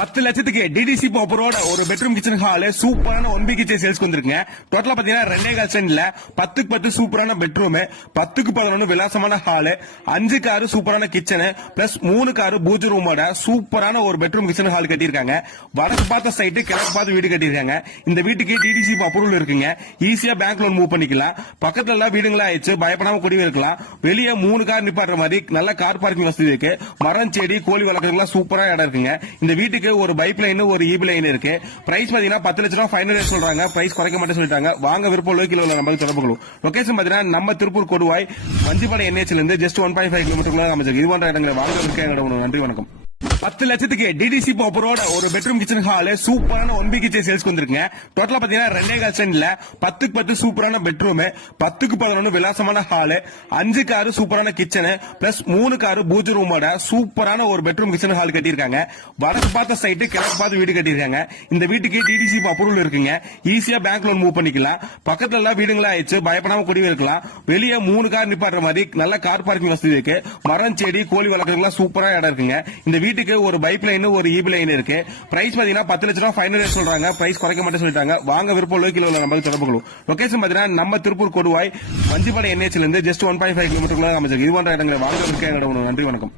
10 லட்சத்துக்கு டிடிசி பாப்பரோட ஒரு bedroom kitchen hall சூப்பரான 1 BHK சேல்ஸ்க்கு வந்திருக்குங்க. டோட்டலா பாத்தீங்கன்னா 2.25 சென்ட்ல 10க்கு 10 சூப்பரான பெட்ரூம், 10க்கு 11 விலாசமான ஹால், 5 காரு சூப்பரான கிச்சன் பிளஸ் 3 காரு பூஜை ரூமோட சூப்பரான ஒரு பெட்ரூம் கிச்சன் ஹால் கட்டியிருக்காங்க. வடக்கு பார்த்த சைட்டு கிழக்கு பார்த்து வீடு கட்டியிருக்காங்க. இந்த வீட்டுக்கு டிடிசி அப்ரூவல் இருக்குங்க. ஈஸியா பேங்க் லோன் மூவ் பண்ணிக்கலாம். பக்கத்துல எல்லாம் வீடுங்களா ஆயிடுச்சு, பயப்படாம குடியும் இருக்கலாம். வெளியே 3 கார் நிப்பாடுற மாதிரி நல்ல கார் பார்க்கிங் வசதி இருக்கு. மரம் செடி கோழி வளர்க்கறதுலாம் சூப்பரா இடம் இருக்குங்க. இந்த வீட்டுக்கு ஒரு பைப் லைன் ஒரு ஈபி லைன் இருக்கு. பிரைஸ் பாத்தீங்கன்னா 10 லட்சம் ரூபாய் ஃபைனல் சொல்றாங்க. பிரைஸ் குறைக்க மாட்டேன்னு சொல்லிட்டாங்க. வாங்க விருப்பம் லோக்கல் உள்ள நம்பருக்கு தொடர்பு கொள்ளும். லொகேஷன் பாத்தீங்கன்னா நம்ம திருப்பூர் கொடுவாய் வஞ்சிபாடு NH இருந்து ஜஸ்ட் 1.5 கிலோமீட்டர் அமைச்சிருக்கு. இது போன்ற இடங்களை வாங்க இருக்க. நன்றி வணக்கம். 10 லட்சத்துக்கு டிடிசி பாப்பரோட ஒரு பெட்ரூம் கிச்சன் ஹால் சூப்பரான 1 BHK சேல்ஸ்க்கு வந்திருக்குங்க. டோட்டலா பாத்தீங்கன்னா 2.25 சென்ட்ல 10க்கு 10 சூப்பரான பெட்ரூம், 10க்கு 11 விலாசமான ஹால், 5 காரு சூப்பரான கிச்சன் பிளஸ் 3 காரு பூஜை ரூமோட சூப்பரான ஒரு பெட்ரூம் கிச்சன் ஹால் கட்டியிருக்காங்க. வடக்கு பார்த்த சைட்டு கிழக்கு பார்த்து வீடு கட்டியிருக்காங்க. இந்த வீட்டுக்கு டிடிசி அப்ரூவல் இருக்குங்க. ஈஸியா பேங்க் லோன் மூவ் பண்ணிக்கலாம். பக்கத்துல எல்லாம் வீடுங்களா ஆயிடுச்சு, பயப்படாம குடியும் இருக்கலாம். வெளியே 3 கார் நிப்பாடுற மாதிரி நல்ல கார் பார்க்கிங் வசதி இருக்கு. மரம் செடி கோழி வளர்க்கறதுலாம் சூப்பரா இடம் இருக்குங்க. இந்த வீட்டுக்கு ஒரு பைப் லைன் ஒரு ஈபி லைன் இருக்கு. பிரைஸ் பாத்தீங்கன்னா 10 லட்சம் ரூபாய் ஃபைனல் சொல்றாங்க. பிரைஸ் குறைக்க மாட்டேன்னு சொல்லிட்டாங்க. வாங்க விருப்பம் லோக்கல் உள்ள நம்பருக்கு தொடர்பு கொள்ளும். லொகேஷன் பாத்தீங்கன்னா நம்ம திருப்பூர் கொடுவாய் வஞ்சிபாடு NH இருந்து ஜஸ்ட் 1.5 கிலோமீட்டர் அமைச்சிருக்கு. இது போன்ற இடங்களை வாங்க இருக்க. நன்றி வணக்கம்.